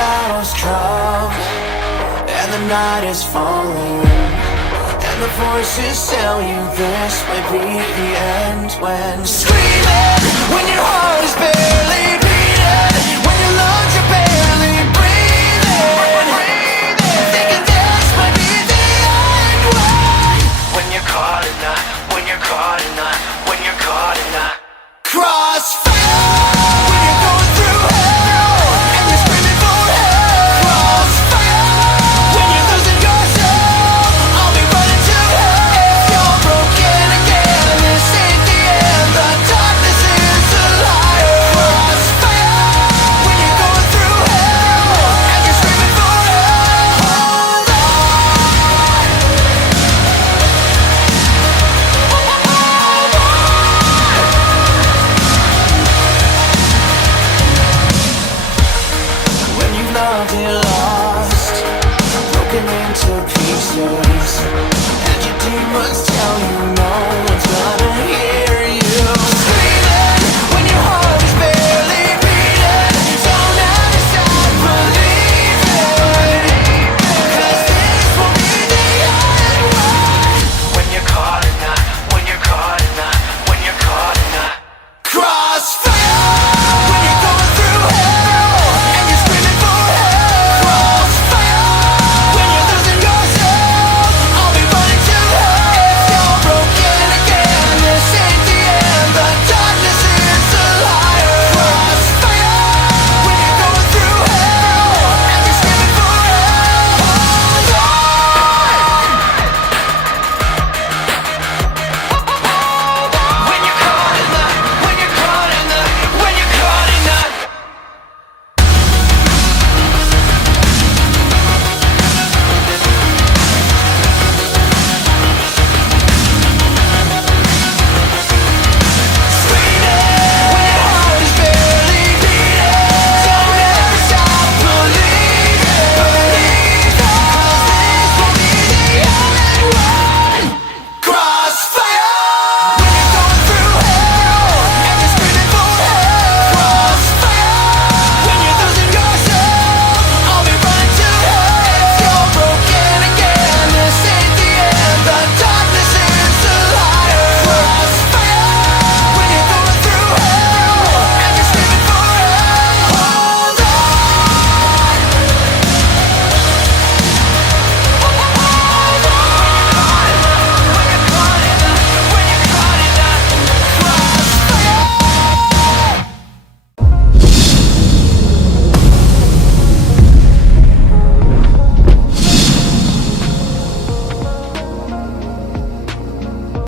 shadows come, and the night is falling, and the voices tell you this might be the end. When screaming, when your heart is barely beating, when your lungs are barely breathing, thinking this might be the end. When you're caught in the, when you're caught in the, when you're caught in the crossfire. When you're going through hell and you're screaming for help. Crossfire. When you're losing yourself, I'll be running to hell. If you're broken again, this ain't the end. The darkness is a liar. Crossfire. When you're going through hell and you're screaming for help. Hold on. When you've loved and lost, broken into pieces,